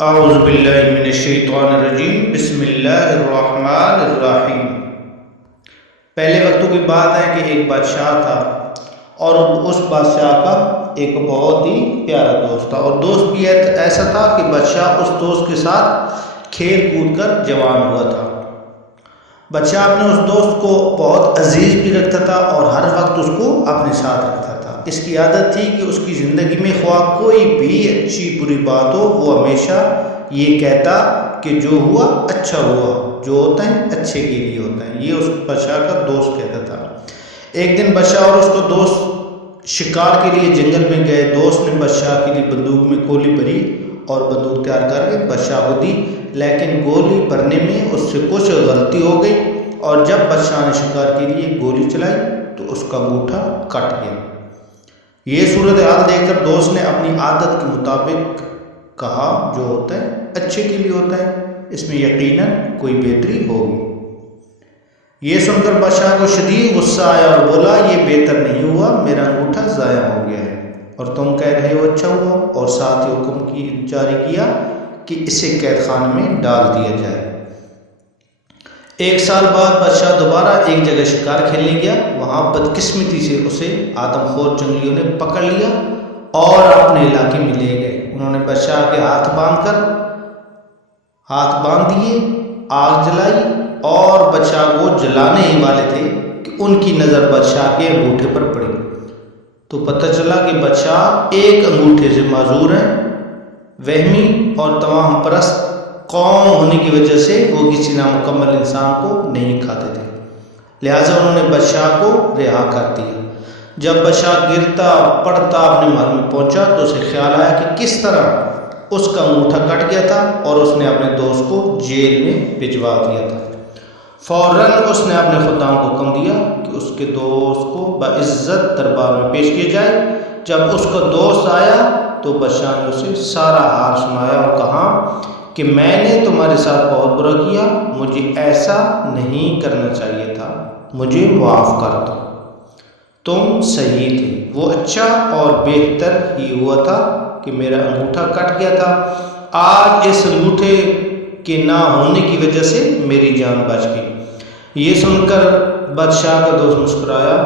اعوذ باللہ من الشیطان الرجیم بسم اللہ الرحمن الرحیم۔ پہلے وقتوں کی بات ہے کہ ایک بادشاہ تھا اور اس بادشاہ کا ایک بہت ہی پیارا دوست تھا، اور دوست بھی ایسا تھا کہ بادشاہ اس دوست کے ساتھ کھیل کود کر جوان ہوا تھا۔ بادشاہ اپنے اس دوست کو بہت عزیز بھی رکھتا تھا اور ہر وقت اس کو اپنے ساتھ رکھتا تھا۔ اس کی عادت تھی کہ اس کی زندگی میں خواہ کوئی بھی اچھی بری بات ہو، وہ ہمیشہ یہ کہتا کہ جو ہوا اچھا ہوا، جو ہوتا ہے اچھے کے لیے ہوتا ہے، یہ اس بادشاہ کا دوست کہتا تھا۔ ایک دن بادشاہ اور اس کو دوست شکار کے لیے جنگل میں گئے۔ دوست نے بادشاہ کے لیے بندوق میں گولی بھری اور بندوق تیار کر کے بادشاہ کو دی، لیکن گولی بھرنے میں اس سے کچھ غلطی ہو گئی، اور جب بادشاہ نے شکار کے لیے گولی چلائی تو اس کا انگوٹھا کٹ گیا۔ یہ صورتحال دیکھ کر دوست نے اپنی عادت کے مطابق کہا جو ہوتا ہے اچھے کے لیے ہوتا ہے، اس میں یقیناً کوئی بہتری ہوگی۔ یہ سن کر بادشاہ کو شدید غصہ آیا اور بولا، یہ بہتر نہیں ہوا، میرا انگوٹھا ضائع ہو گیا ہے اور تم کہہ رہے ہو اچھا ہوا، اور ساتھ ہی حکم جاری کیا کہ اسے قید خانے میں ڈال دیا جائے۔ ایک سال بعد بادشاہ دوبارہ ایک جگہ شکار کھیلنے گیا۔ وہاں بدقسمتی سے اسے آدم خور جنگلیوں نے پکڑ لیا اور اپنے علاقے میں لے گئے۔ انہوں نے بادشاہ کے ہاتھ باندھ دیے، آگ جلائی اور بادشاہ کو جلانے ہی والے تھے کہ ان کی نظر بادشاہ کے انگوٹھے پر پڑی، تو پتہ چلا کہ بادشاہ ایک انگوٹھے سے معذور ہے۔ وہمی اور تمام پرست قوم ہونے کی وجہ سے وہ کسی نامکمل انسان کو نہیں کھاتے تھے، لہٰذا انہوں نے بادشاہ کو رہا کر دیا۔ جب بادشاہ گرتا پڑتا اپنے محل میں پہنچا تو اسے خیال آیا کہ کس طرح اس کا انگوٹھا کٹ گیا تھا اور اس نے اپنے دوست کو جیل میں بھجوا دیا تھا۔ فوراً اس نے اپنے خدام کو حکم دیا کہ اس کے دوست کو باعزت دربار میں پیش کیا جائے۔ جب اس کا دوست آیا تو بادشاہ نے اسے سارا حال سنایا اور کہا کہ میں نے تمہارے ساتھ بہت برا کیا، مجھے ایسا نہیں کرنا چاہیے تھا، مجھے معاف کر دو، تم صحیح تھے، وہ اچھا اور بہتر ہی ہوا تھا کہ میرا انگوٹھا کٹ گیا تھا، آج اس انگوٹھے کے نہ ہونے کی وجہ سے میری جان بچ گئی۔ یہ سن کر بادشاہ کا دوست مسکرایا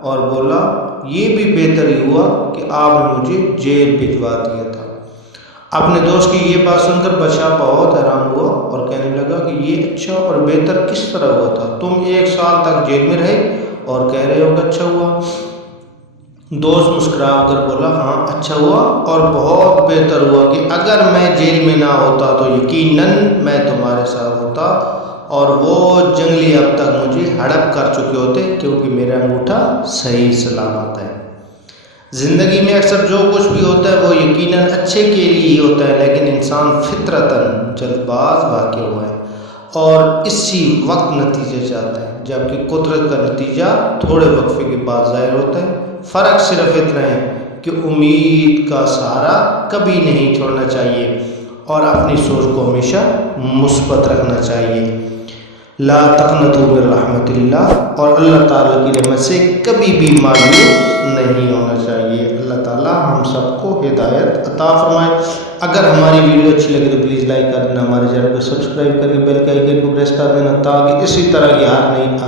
اور بولا، یہ بھی بہتر ہی ہوا کہ آپ نے مجھے جیل بھجوا دیا تھا۔ اپنے دوست کی یہ بات سن کر بادشاہ بہت حیران ہوا اور کہنے لگا کہ یہ اچھا اور بہتر کس طرح ہوا تھا؟ تم ایک سال تک جیل میں رہے اور کہہ رہے ہو کہ اچھا ہوا۔ دوست مسکرا کر بولا، ہاں اچھا ہوا اور بہت بہتر ہوا کہ اگر میں جیل میں نہ ہوتا تو یقیناً میں تمہارے ساتھ ہوتا اور وہ جنگلی اب تک مجھے ہڑپ کر چکے ہوتے، کیونکہ میرا انگوٹھا صحیح سلامت ہے۔ زندگی میں اکثر جو کچھ بھی ہوتا ہے وہ یقیناً اچھے کے لیے ہی ہوتا ہے، لیکن انسان فطرتاً جلد باز واقع ہوا ہے اور اسی وقت نتیجہ چاہتا ہے، جبکہ قدرت کا نتیجہ تھوڑے وقفے کے بعد ظاہر ہوتا ہے۔ فرق صرف اتنا ہے کہ امید کا سہارا کبھی نہیں چھوڑنا چاہیے اور اپنی سوچ کو ہمیشہ مثبت رکھنا چاہیے۔ لا تقنطوا من رحمت اللہ، اور اللہ تعالیٰ کی رحمت سے کبھی بھی مایوس نہیں ہونا چاہیے۔ اللہ تعالیٰ ہم سب کو ہدایت عطا فرمائے۔ اگر ہماری ویڈیو اچھی لگے تو پلیز لائک کر دینا، ہمارے چینل کو سبسکرائب کر کے بیل کے آئیکن کو پریس کر دینا تاکہ اسی طرح کی ہر نئی